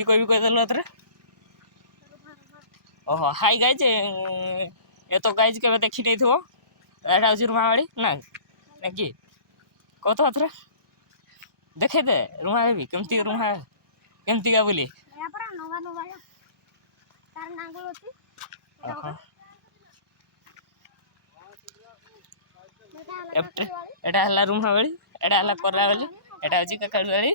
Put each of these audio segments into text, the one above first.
कि कोई भी कह देलो अतरे ओहो हाय गाइज ये तो गाइज के देखी नहीं थो एटा हूँ रुमावाड़ी ना कि कह तो अतरे देखे दे रुमा भी केमती रुमा केमती का बोली एटा हला रुमावाड़ी एटा हला करावाली एटा हूँ काकाड़ी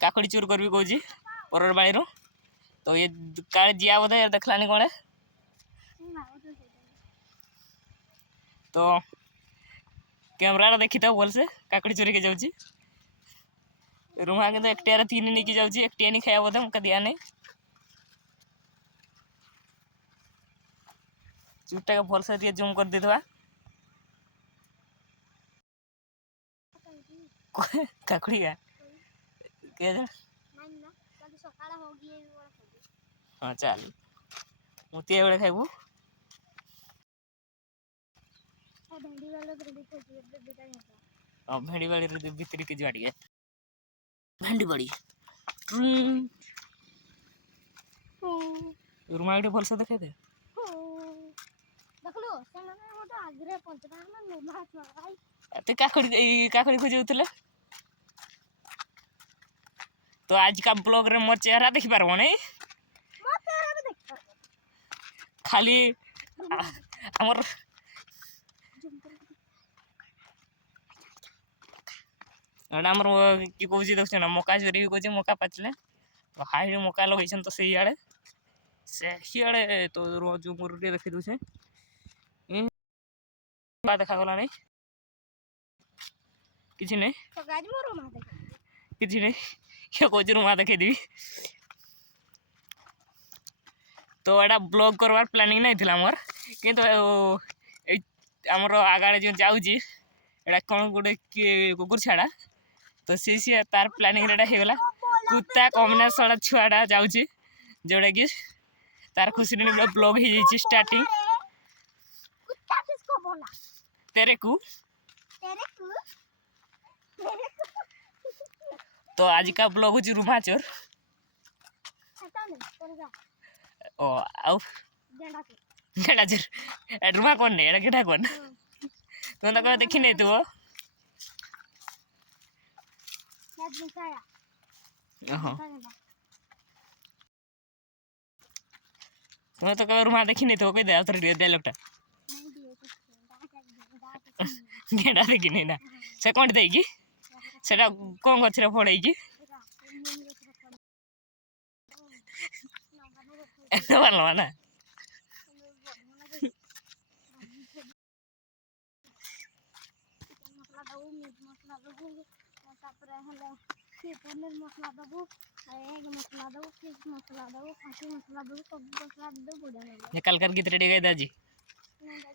काकड़ी चोर कर भी कौची परर बाड़ी रू तो ये काले जिया बोधे देखलानी कौन तो कैमरा देखी था बोल से काकड़ी चोरी के जाऊँ रुमा के तो एकटिया तीन नहीं की जाऊँ एकटिया नहीं खाया बोधे मुझे दिया नहीं चुट्टा का भल से जूम कर दी था काकड़ी का क्या हाँ चल मुझे बड़े खाइबू भेड़ी बाड़ी भीतर के जुआड़ी है भेंडी बड़ी रुमाल भल से देखे दे काकड़ी काकड़ी खोजुले तो आज का ब्लॉग रे मोर चेहरा देखि पारबो नहीं खाली हमर एडा हमर की कहूँ देखछ ना मका चोरी कहूँ मका पाचले तो हाई मका लगैछन तो सही आड़े तो रोज मुरुटे देखि दउछे बा देखा गला नहीं किछि नहीं तो गाज मोर मा देख किछि नहीं क्या कहूँ रुमा देखे दी तो एटा ब्लॉग करवार प्लानिंग नहीं थिला मोर किंतु आमर आगाड़े जो जाऊँगी एटा कौन गोटे कुकुर छाड़ा तो सी तार प्लानिंग रेटा होगला कुत्ता कमना सड़ा छुआटा जाऊँगी जोटा कि तार खुशी ने ब्लॉग हो स्टार्टिंग तेरे को तो आज का ब्लॉग हो रुमा चोर ओ आउ गेड़ा चोर रुमा कौन नहीं एटा गेड़ा कौन तुम तो कब देखी नहीं तू तुम तो कब रुमा देखी नहीं तो कोई दे थोड़ी दे लोटा गेड़ा देखी नहीं ना से कौन देगी सेटा कौन गछरे फड़ेगी भल ना कल कर गीत रेडी गई दाजी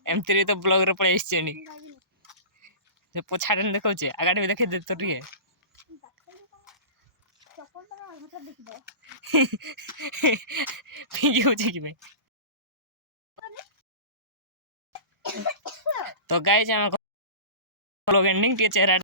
एमती तो ब्लॉग रे पड़े आसनी पछाड़े देखा आगाड़े भी देखे दे तो टे तो गाइज ब्लॉग एंडिंग चेहरा